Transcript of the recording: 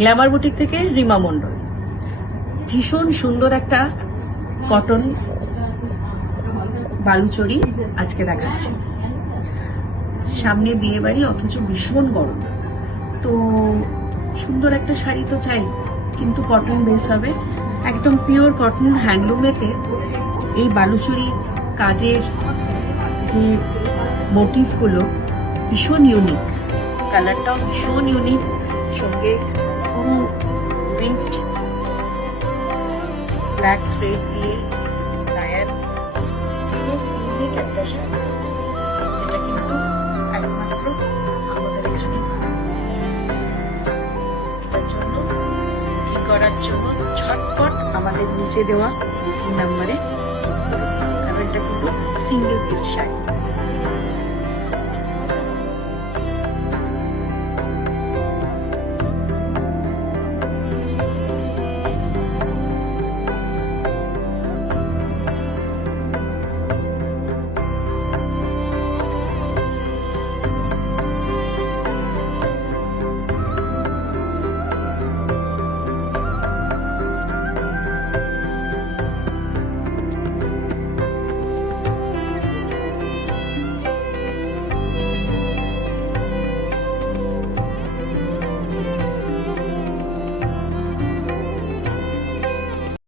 Glamour boutique থেকে রিমা মণ্ডল। ভীষণ সুন্দর একটা কটন বালুচরি আজকে দেখাচ্ছি। সামনে বিয়ে বাড়ি, অথচ ভীষণ গরম, তো সুন্দর একটা শাড়ি তো চাই, কিন্তু কটন বেস হবে, একদম পিওর কটন হ্যান্ডলুমেতে এই বালুচরি কাজের যে মোটিভগুলো ভীষণ ইউনিক, কালারটাও ভীষণ ইউনিক, সঙ্গে পুরো উইভড ব্ল্যাক থ্রেড দিয়ে টায়ার, খুব ইউনিক একটা শাড়ি, যেটা কিন্তু একমাত্র আমাদের এখানে। এটার জন্য বুকিং করার জন্য ঝটপট আমাদের নিচে দেওয়া বুকিং নাম্বারে, কারণ এটা কিন্তু সিঙ্গেল পিস শাড়ি।